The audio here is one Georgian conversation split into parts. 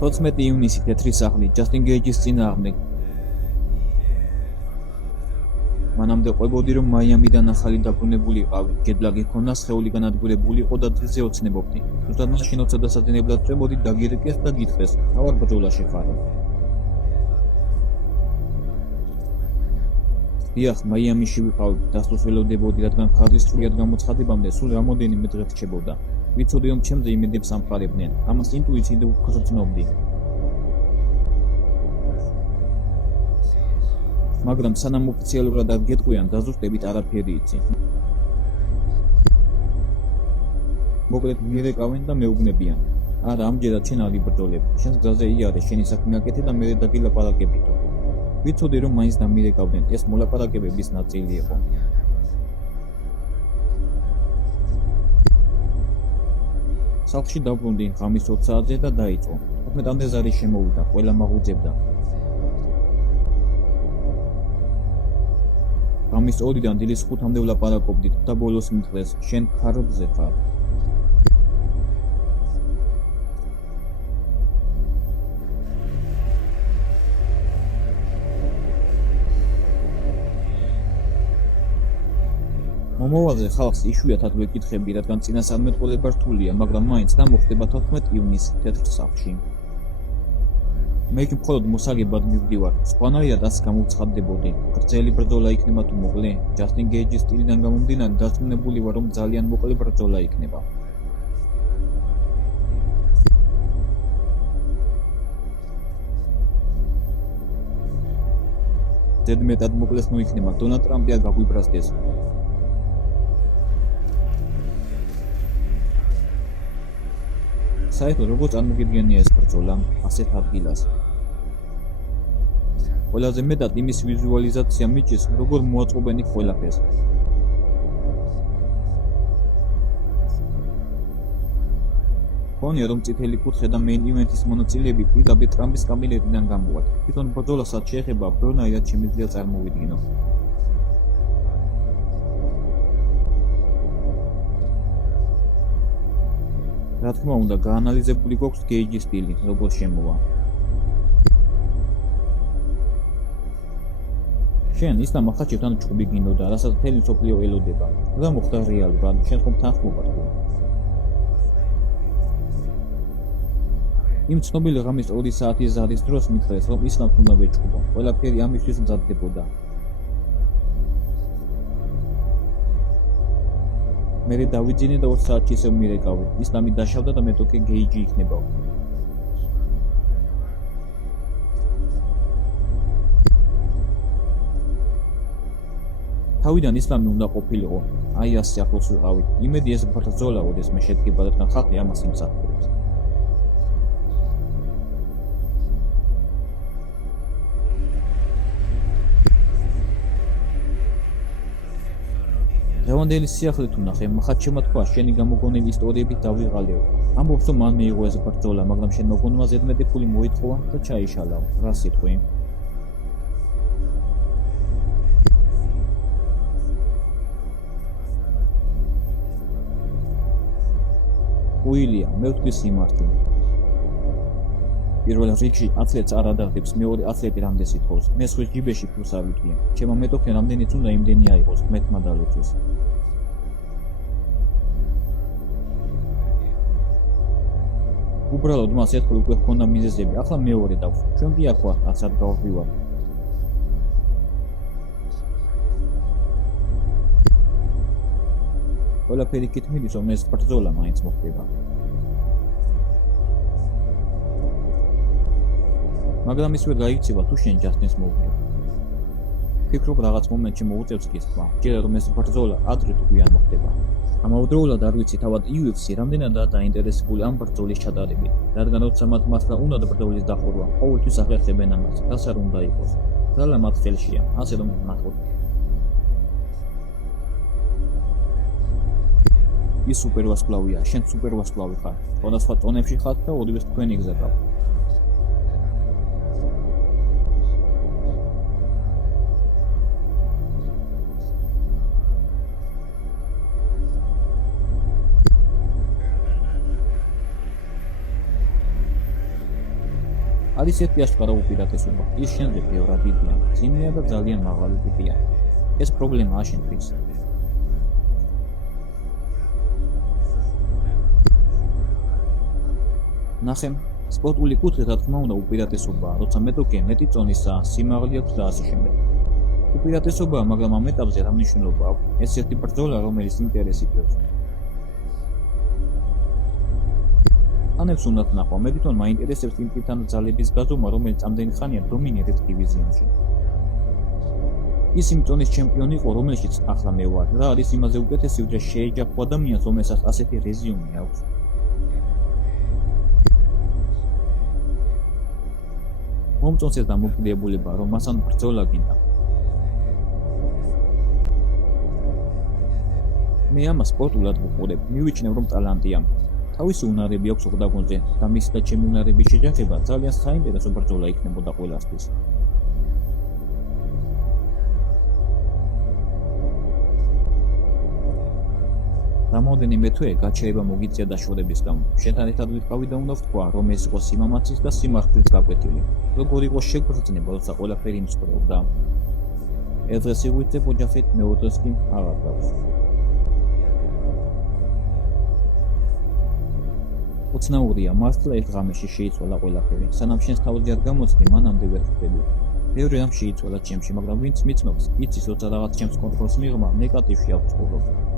14 ივნისი თეთრი სახლი ჯასტინ გეიჯის წინააღმდეგ. მანამდე ყვებოდი, რომ მაიამიდან ახალი დაბრუნებული იყავი. ჯედლაგი ჰქონდა, სხეული განადგურებული იყო და დღეზე ოცნებობდი. ზუსტად მაშინ 20 დასაძინებლად წვებოდი დაგირეკეს და გითხრეს, თავარ ბრძოლაში ხარო. დიახ, მაიამიში ვიყავი, დასწროს ველოდებოდი, რადგან ხარის სრულიად გამოცხადებამდე სულ რამოდენიმე დღე რჩებოდა. ვიცოდი, რომ ჩემზე იმედებს ამყარებდნენ, ამას ინტუიციით ვგრძნობდი. მაგრამ სანამ ოფიციალურად არ გეტყვიან, დაზუსტებით არაფერი იცი. მოკლედ მიერეკავენ და მეუბნებიან. არა, ამჯერად შენ არ იბრძოლებ. შენს გზაზე იარე, შენი საქმე აკეთე და მერე დაგილაპარაკებითო. ვიცოდი, რომ მაინც დამირეკავდნენ, ეს მოლაპარაკებების ნაწილი იყო. სახლში დავბრუნდი ღამის 20 საათზე და დაიწყო. 15-მდე ზარი შემოვიდა, ყველა მაღუძებდა. ღამის 2-დან დილის 5-მდე ვლაპარაკობდით და ბოლოს მითხრეს, შენ ქარობზე ხარ. მომავალზე ხალხს იშვიათად ვეკითხები, რადგან წინასწარმეტყველება რთულია, მაგრამ მაინც და მოხდება 14 ივნისს თეთრ სახლში. მე კი მხოლოდ მოსაგებად მივდივარ, სხვანაირად ას გამოვცხადდებოდი. გრძელი ბრძოლა იქნება თუ მოკლე? ჯასტინ გეიჯის სტილიდან გამომდინარე დარწმუნებული ვარ, რომ ძალიან მოკლე ბრძოლა იქნება. ზედმეტად მოკლეს მოიქნება, დონალდ ტრამპი არ გაგვიბრაზდეს. საერთოდ როგორ წარმოგიდგენია ეს ბრძოლა ასეთ ადგილას? ყველაზე მეტად იმის ვიზუალიზაცია მიჭირს, როგორ მოაწყობენ იქ ყველაფერს. ხონია, რომ წითელი კუთხე და მეინ ივენთის მონაწილეები პირდაპირ ტრამპის კაბინეტიდან გამოვათ. თვითონ ბრძოლასაც შეეხება, ბრონაირად შემიძლია წარმოვიდგინო. რა თქმა უნდა, გაანალიზებული გვაქვს გეიჯის სტილი, როგორ შემოვა. შენ ისლამ ახაჩევთან ჭუბი გინდოდა, რასაც მთელი მსოფლიო ელოდება. რა მოხდა რეალურად? შენ ხომ თანხმობად ხო? იმ ცნობილი ღამის 2 საათის ზარის დროს მითხრეს, რომ ისლამს უნდა ვეჭუბო. ყველაფერი ამისთვის მზადდებოდა. მერე დავიძინე და 2 საათში ისევ მირეკავი. ისლამი დაშავდა და მეტოქე გეიჯი იქნება. თავიდან ისლამი უნდა ყოფილიყო. აი ასე ახლოს ვიყავით. იმედი ეს ბრძოლა ოდესმე შედგება, რადგან ხალხი ამას იმსახურებს. დღევანდელი სიახლით ვნახე, მხატ შემოთქვა, შენი გამოგონილი ისტორიებით დავიღალეო. ამბობს, რომ მან მიიღო ეს ბრძოლა, მაგრამ შენ მოგონმა ზედმეტი ფული მოითხოვა და ჩაიშალაო. რა სიტყვი? უილია, მე ვთქვი სიმართლე. პირველ რიგში ათლეტს არ ადარდებს, მეორე ათლეტი რამდენს ითხოვს. მე სხვის ჯიბეში ფულს არ ვიტყვი. ჩემო მეტოქე რამდენიც უნდა იმდენი აიღოს, მეტმა დალოცოს. უბრალოდ მას ერთხელ უკვე ჰქონდა მიზეზები, ახლა მეორე დავს. ჩვენ კი აქ ვარ, ასად გავვივარ. ყველაფერი იქით მიდის, რომ ეს ბრძოლა მაინც მოხდება. მაგრამ ის ვერ გაიქცევა თუ შენ ჯასტინს მოუგებ. ფიქრობ რაღაც მომენტში მოუწევს კი თქვა, ჯერა რომ ეს ბრძოლა ადრე თუ გვიან მოხდება. ამავდროულად არ ვიცი თავად UFC რამდენადაა დაინტერესებული ამ ბრძოლის ჩატარებით, რადგან როცა მათ მართლა უნდათ ბრძოლის დახურვა, ყოველთვის ახერხებენ ამას, რაც არ უნდა იყოს. ძალა მათ ხელშია, ასე რომ ნახოთ. ის სუპერვარსკვლავია, შენ სუპერვარსკვლავი ხარ. სხვადასხვა ტონებში ხარ და ორივეს თქვენი გზა გაქვთ. არის ერთი აშკარა უპირატესობა, ის შენზე ბევრად დიდია, მძიმეა და ძალიან მაღალი ტიპია. ეს პრობლემაა შენთვის. ნახე, სპორტული კუთხე რა თქმა უნდა უპირატესობაა, როცა მეტოქე მეტი წონისა, სიმაღლე აქვს და ასე შემდეგ. უპირატესობაა, მაგრამ ამ ეტაპზე რა მნიშვნელობა აქვს? ეს ერთი ბრძოლა, რომელიც ინტერესი ფერს. ანებს უნდათ ნახვა, მე თვითონ მაინტერესებს იმ ტიპთან ძალების გაზომა, რომელიც ამდენი ხანია დომინირებს დივიზიონში. ის იმ წონის ჩემპიონი იყო, რომელშიც ახლა მე ვარ. რა არის იმაზე უკეთესი, ვიდრე შეეჯახო ადამიანს, რომელსაც ასეთი რეზიუმე აქვს. მომწონს ეს დამოკიდებულება, რომ მასთან ბრძოლა გინდა. მე ამას სპორტულად ვუყურებ, მივიჩნევ, რომ ტალანტია. თავისი უნარები აქვს ოქტაგონზე და მისი და ჩემი უნარების შეჯახება ძალიან საინტერესო ბრძოლა იქნებოდა ყველასთვის. რამოდენიმე თვე გაჩერება მოგიწია დაშორების გამო. შენთან ერთად ვიყავი და უნდა ვთქვა, რომ ეს იყო სიმამაცის და სიმართლის გაკვეთილი. როგორ იყო შეგრძნება, როცა ყველაფერი მცხოვრობდა. ერთ დღეს იღვიძებ ოჯახით, მეორე დღეს კი აღარ გაქვს. უცნაურია, მართლა ერთ ღამეში შეიცვალა ყველაფერი. სანამ შენს თავზე არ გამოცდი, მანამდე ვერ ხვდები. ბევრი რამ შეიცვალა ჩემში, მაგრამ ვინც მიცნობს, იცის, როცა რაღაც ჩემს კონტროლს მიღმა, ნეგატივში ავწყვეტ.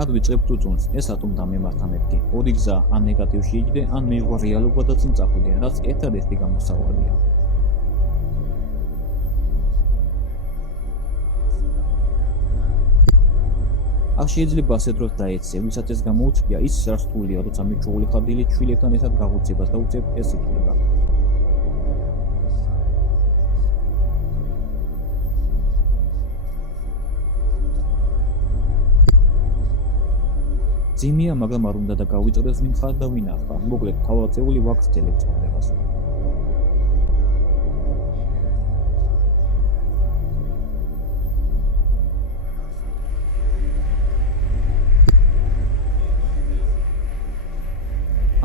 არ ვიწყებ წუწუნს, ეს ატომდა მემართა მეთქი. ორი გზა, ან ნეგატივში იჯდე, ან მიიღო რეალობა და წინ წახვიდე, რაც ერთადერთი გამოსავალია. არ შეიძლება ასე დროს დაეცე, ვისაც ეს გამოუცდია, ის სარსტულია, როცა მიჭრული ხარდილი შვილებთან ერთად გაღუცებას და უწევ ეს ითვლება. ძიმია, მაგრამ არ უნდა და გავიწყდეს ვინ ხარ და ვინ არ ხარ. მოკლედ, თავალწეული ვაგრძელებ ცხოვრებას.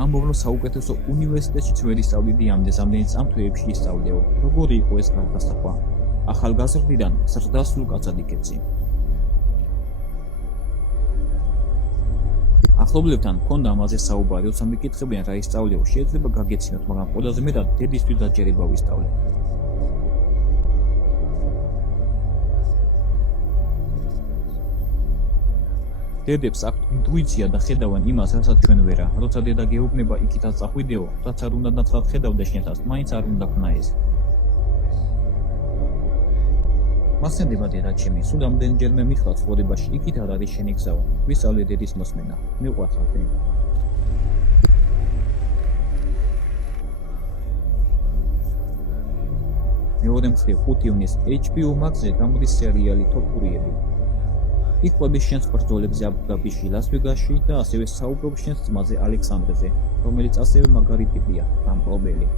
ამბობ, რომ საუკეთესო უნივერსიტეტშიც ვერ ისწავლიდი ამდენს ამ თვეებში ისწავლეო. როგორი იყო ეს გარდასახვა? ახალგაზრდიდან ზრდასრულ კაცად იქეცი. ახლობლებთან მქონდა ამაზე საუბარი, როცა მიკითხებიან რა ისწავლეო, შეიძლება გაგეცინოთ, მაგრამ ყველაზე მეტად დედისთვის დაჯერება ვისწავლე. დედებს აქვთ ინტუიცია და ხედავენ იმას, რასაც ჩვენ ვერა. როცა დედა გეუბნება, იქითაც წახვიდეო, რაც არ უნდა ნათლად ხედავდე შენთას, მაინც არ უნდა ქნა ეს. მასენდება დედა ჩემი, სულ ამდენჯერ მე მიხდა ცხოვრებაში, იქით არ არის შენი გზაო. ვისწავლე დედის მოსმენა. მიყვარს ხალხი. მეორე მხრივ 5 ივნისს HBO Max-ზე გამოდის სერიალი „თოფურიები“. იქ ყვების შენს ბრძოლებზე აბუ-დაბიში, ლას-ვეგასში და ასევე საუბრობს შენს ძმაზე ალექსანდრეზე, რომელიც ასევე მაგარი ტიპია, დამპყრობელი.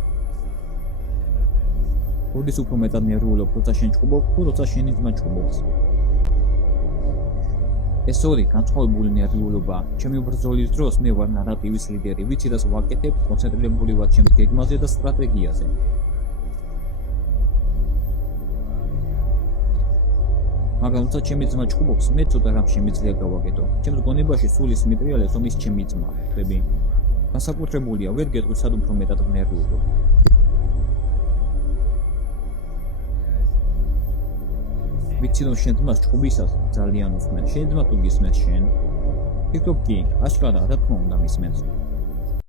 როდის უფრო მეტად ნერვიულობ, როცა შენ ჭუბობ, თუ როცა შენი ძმა ჭუბობს. ეს ორი განსხვავებული ნერვიულობაა. ჩემი ბრძოლის დროს მე ვარ ნარატივის ლიდერი, ვიცი რას ვაკეთებ, კონცენტრირებული ვარ ჩემს გეგმაზე და სტრატეგიაზე. მაგრამ როცა ჩემი ძმა ჭუბობს, მე ცოტა რამ შემიძლია გავაკეთო. ჩემს გონებაში სულ ის მიტრიალებს, რომ ის ჩემი ძმა, ხვდები? განსაკუთრებულია, ვერ გეტყვი სად უფრო მეტად ნერვიულობ. ვიცი რომ შენ ძმას ჭუბისას ძალიან უსმენ. შენ ძმა თუ გისმენს შენ? ფიქრობ კი, აშკარა, რა თქმა უნდა მისმენს.